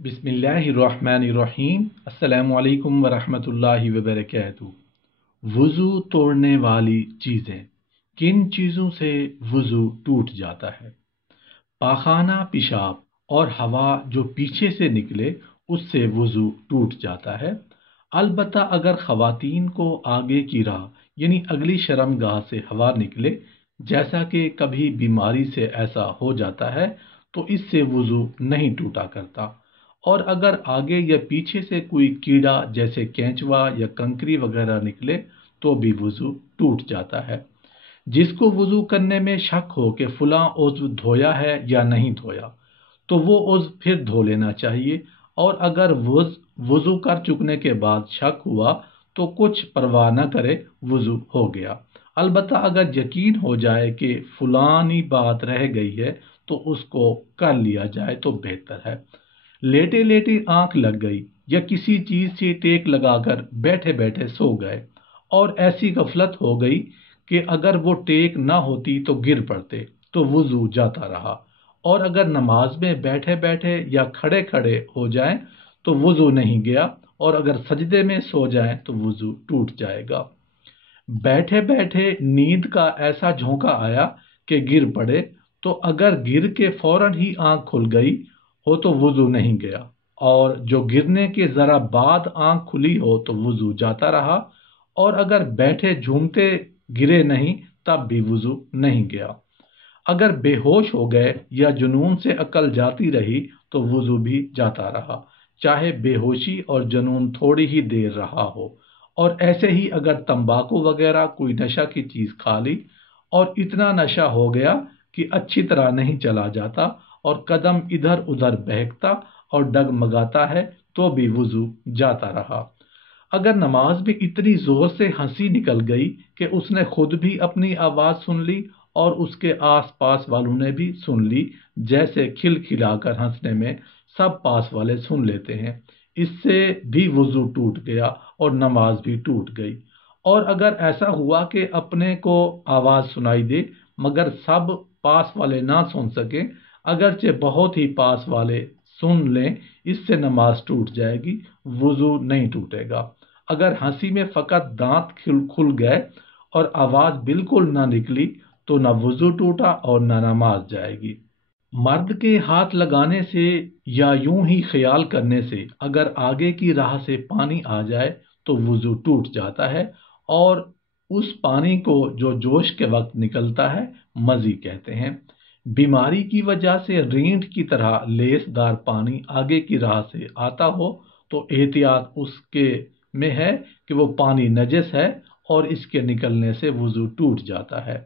बिस्मिल्लाहिर्रहमानिर्रहीम। अस्सलामु अलैकुम वरहमतुल्लाहि वबरकातुहू। वज़ू तोड़ने वाली चीज़ें। किन चीज़ों से वज़ू टूट जाता है? पाखाना, पेशाब और हवा जो पीछे से निकले उससे वज़ू टूट जाता है। अलबत्ता अगर ख़वातीन को आगे की राह यानी अगली शर्मगाह से हवा निकले, जैसा कि कभी बीमारी से ऐसा हो जाता है, तो इससे वज़ू नहीं टूटा करता। और अगर आगे या पीछे से कोई कीड़ा जैसे केंचुआ या कंकरी वगैरह निकले तो भी वज़ू टूट जाता है। जिसको वज़ू करने में शक हो कि फलां उज़्व धोया है या नहीं धोया, तो वो उज़्व फिर धो लेना चाहिए। और अगर वज़ू कर चुकने के बाद शक हुआ तो कुछ परवाह न करे, वज़ू हो गया। अलबत्ता अगर यकीन हो जाए कि फलानी बात रह गई है तो उसको कर लिया जाए तो बेहतर है। लेटे लेटे आंख लग गई या किसी चीज से टेक लगाकर बैठे बैठे सो गए और ऐसी गफलत हो गई कि अगर वो टेक ना होती तो गिर पड़ते, तो वुजू जाता रहा। और अगर नमाज में बैठे बैठे या खड़े खड़े हो जाएं तो वुजू नहीं गया, और अगर सजदे में सो जाएं तो वुजू टूट जाएगा। बैठे बैठे नींद का ऐसा झोंका आया कि गिर पड़े, तो अगर गिर के फौरन ही आंख खुल गई हो तो वुजू नहीं गया, और जो गिरने के जरा बाद आंख खुली हो तो वुजू जाता रहा। और अगर बैठे झूमते गिरे नहीं तब भी वुजू नहीं गया। अगर बेहोश हो गए या जुनून से अकल जाती रही तो वुजू भी जाता रहा, चाहे बेहोशी और जुनून थोड़ी ही देर रहा हो। और ऐसे ही अगर तंबाकू वगैरह कोई नशा की चीज खा ली और इतना नशा हो गया कि अच्छी तरह नहीं चला जाता और कदम इधर उधर बहकता और डगमगाता है, तो भी वुजू जाता रहा। अगर नमाज में इतनी जोर से हंसी निकल गई कि उसने खुद भी अपनी आवाज सुन ली और उसके आस पास वालों ने भी सुन ली, जैसे खिलखिलाकर हंसने में सब पास वाले सुन लेते हैं, इससे भी वुजू टूट गया और नमाज भी टूट गई। और अगर ऐसा हुआ कि अपने को आवाज सुनाई दे मगर सब पास वाले ना सुन सके, अगरचे बहुत ही पास वाले सुन लें, इससे नमाज टूट जाएगी, वुजू नहीं टूटेगा। अगर हंसी में फकत दांत खुल गए और आवाज बिल्कुल ना निकली तो ना वुजू टूटा और ना नमाज जाएगी। मर्द के हाथ लगाने से या यूं ही ख्याल करने से अगर आगे की राह से पानी आ जाए तो वुजू टूट जाता है, और उस पानी को जो जोश के वक्त निकलता है मजी कहते हैं। बीमारी की वजह से रींठ की तरह लेसदार पानी आगे की राह से आता हो तो एहतियात उसके में है कि वो पानी नजस है और इसके निकलने से वुजू टूट जाता है।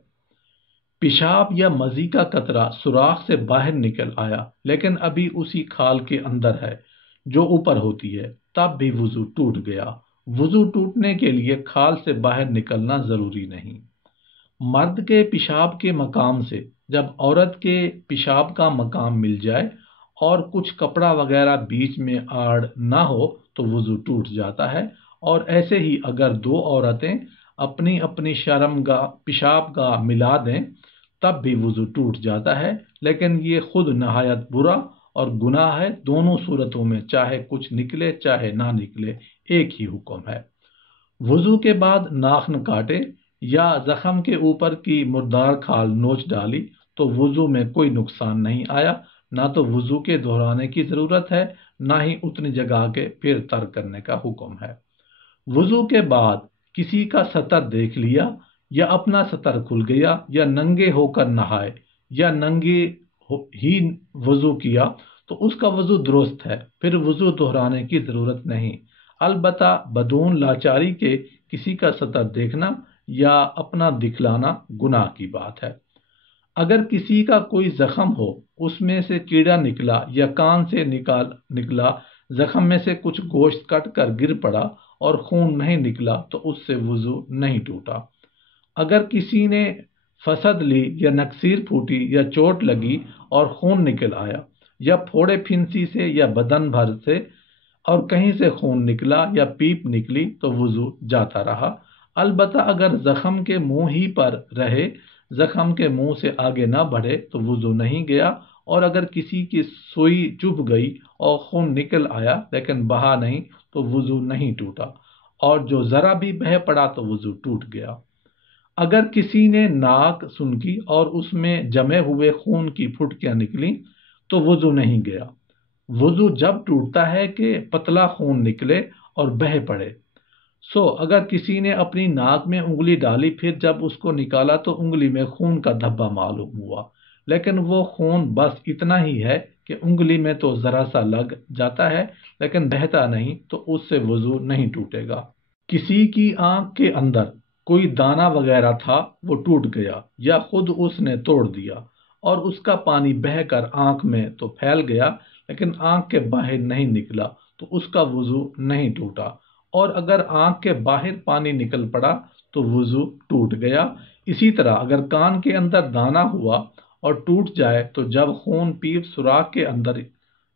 पेशाब या मजी का कतरा सुराख से बाहर निकल आया लेकिन अभी उसी खाल के अंदर है जो ऊपर होती है, तब भी वुजू टूट गया। वुजू टूटने के लिए खाल से बाहर निकलना जरूरी नहीं। मर्द के पेशाब के मकाम से जब औरत के पेशाब का मकाम मिल जाए और कुछ कपड़ा वगैरह बीच में आड़ ना हो तो वुजू टूट जाता है। और ऐसे ही अगर दो औरतें अपनी अपनी शर्मगाह पेशाब का मिला दें तब भी वुजू टूट जाता है, लेकिन ये खुद नहायत बुरा और गुनाह है। दोनों सूरतों में चाहे कुछ निकले चाहे ना निकले एक ही हुक्म है। वुजू के बाद नाखून काटे या जख्म के ऊपर की मुर्दार खाल नोच डाली तो वुजू में कोई नुकसान नहीं आया। ना तो वुजू के दोहराने की जरूरत है, ना ही उतनी जगह के फिर तर्क करने का हुक्म है। वुजू के बाद किसी का सतर देख लिया या अपना सतर खुल गया या नंगे होकर नहाए या नंगे ही वुजू किया तो उसका वुजू दुरुस्त है, फिर वुजू दोहराने की जरूरत नहीं। अलबत्ता बदून लाचारी के किसी का सतर देखना या अपना दिखलाना गुनाह की बात है। अगर किसी का कोई जख्म हो, उसमें से कीड़ा निकला या कान से निकला जख्म में से कुछ गोश्त कट कर गिर पड़ा और खून नहीं निकला तो उससे वुजू नहीं टूटा। अगर किसी ने फसद ली या नक्सीर फूटी या चोट लगी और खून निकल आया या फोड़े फिंसी से या बदन भर से और कहीं से खून निकला या पीप निकली तो वुजू जाता रहा। अलबत्ता अगर जख्म के मुंह ही पर रहे, जख्म के मुंह से आगे ना बढ़े तो वुजू नहीं गया اور اگر کسی کی سوئی چبھ گئی اور خون نکل آیا لیکن بہا نہیں تو وضو نہیں ٹوٹا، اور جو ذرا بھی بہہ پڑا تو وضو ٹوٹ گیا۔ اگر کسی نے ناک سنکی اور اس میں جمے ہوئے خون کی پھٹکیاں نکلیں تو وضو نہیں گیا۔ وضو جب ٹوٹتا ہے کہ پتلا خون نکلے اور بہہ پڑے۔ اگر کسی نے اپنی ناک میں انگلی ڈالی، پھر جب اس کو نکالا تو انگلی میں خون کا دھبا معلوم ہوا، لیکن وہ خون بس اتنا ہی ہے کہ انگلی میں تو ذرا سا لگ جاتا ہے لیکن بہتا نہیں، تو اس سے وضو نہیں ٹوٹے گا۔ کسی کی آنکھ کے اندر کوئی دانہ وغیرہ تھا، وہ ٹوٹ گیا یا خود اس نے توڑ دیا اور اس کا پانی بہہ کر آنکھ میں تو پھیل گیا لیکن آنکھ کے باہر نہیں نکلا تو اس کا وضو نہیں ٹوٹا، اور اگر آنکھ کے باہر پانی نکل پڑا تو وضو ٹوٹ گیا۔ اسی طرح اگر کان کے اندر دانہ ہوا اور ٹوٹ جائے تو جب خون پیپ سوراخ کے اندر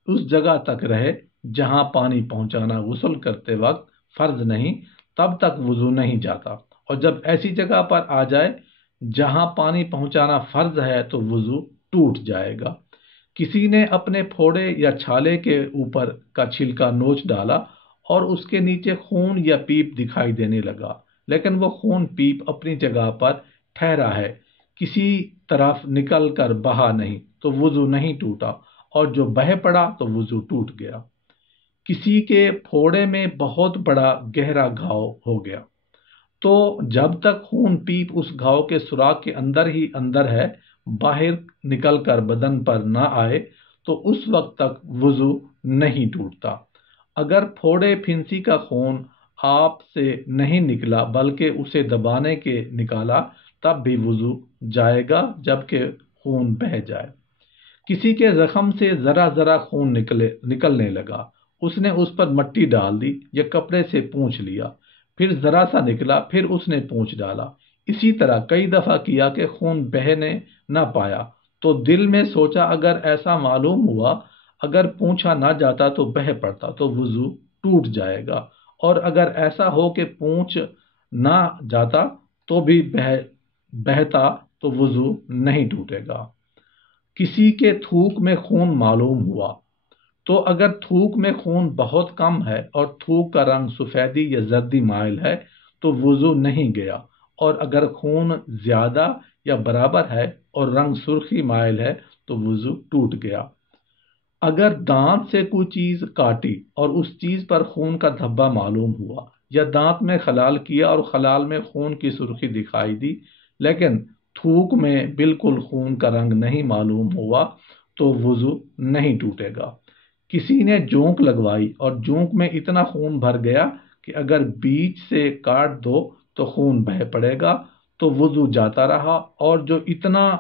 اس جگہ تک رہے جہاں پانی پہنچانا غسل کرتے وقت فرض نہیں، تب تک وضو نہیں جاتا، اور جب ایسی جگہ پر آ جائے جہاں پانی پہنچانا فرض ہے تو وضو ٹوٹ جائے گا۔ کسی نے اپنے پھوڑے یا چھالے کے اوپر کا چھلکا نوچ ڈالا اور اس کے نیچے خون یا پیپ دکھائی دینے لگا، لیکن وہ خون پیپ اپنی جگہ پر ٹھہرا ہے، کسی طرف نکل کر بہا نہیں، تو وضو نہیں ٹوٹا، اور جو بہہ پڑا تو وضو ٹوٹ گیا۔ کسی کے پھوڑے میں بہت بڑا گہرا گھاؤ ہو گیا، تو جب تک خون پیپ اس گھاؤ کے سوراخ کے اندر ہی اندر ہے، باہر نکل کر بدن پر نہ آئے، تو اس وقت تک وضو نہیں ٹوٹتا۔ اگر پھوڑے پھنسی کا خون آپ سے نہیں نکلا بلکہ اسے دبانے کے نکالا، تب بھی وضو جائے گا جبکہ خون بہہ جائے۔ کسی کے زخم سے ذرا ذرا خون نکلنے لگا، اس نے اس پر مٹی ڈال دی یا کپڑے سے پونچھ لیا، پھر ذرا سا نکلا، پھر اس نے پونچھ ڈالا، اسی طرح کئی دفعہ کیا کہ خون بہنے نہ پایا، تو دل میں سوچا اگر ایسا معلوم ہوا اگر پونچھا نہ جاتا تو بہہ پڑتا تو وضو ٹوٹ جائے گا، اور اگر ایسا ہو کہ پونچھ نہ جاتا تو بھی بہتا تو وضو نہیں ٹوٹے گا۔ کسی کے تھوک میں خون معلوم ہوا، تو اگر تھوک میں خون بہت کم ہے اور تھوک کا رنگ سفیدی یا زردی مائل ہے تو وضو نہیں گیا، اور اگر خون زیادہ یا برابر ہے اور رنگ سرخی مائل ہے تو وضو ٹوٹ گیا۔ اگر دانت سے کوئی چیز کاٹی اور اس چیز پر خون کا دھبا معلوم ہوا، یا دانت میں خلال کیا اور خلال میں خون کی سرخی دکھائی دی لیکن تھوک میں بالکل خون کا رنگ نہیں معلوم ہوا، تو وضو نہیں ٹوٹے گا۔ کسی نے جونک لگوائی اور جونک میں اتنا خون بھر گیا کہ اگر بیچ سے کاٹ دو تو خون بہہ پڑے گا، تو وضو جاتا رہا، اور جو اتنا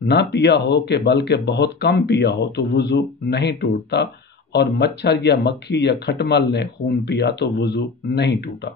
نہ پیا ہو کہ بلکہ بہت کم پیا ہو تو وضو نہیں ٹوٹتا، اور مچھر یا مکھی یا کھٹمل نے خون پیا تو وضو نہیں ٹوٹا۔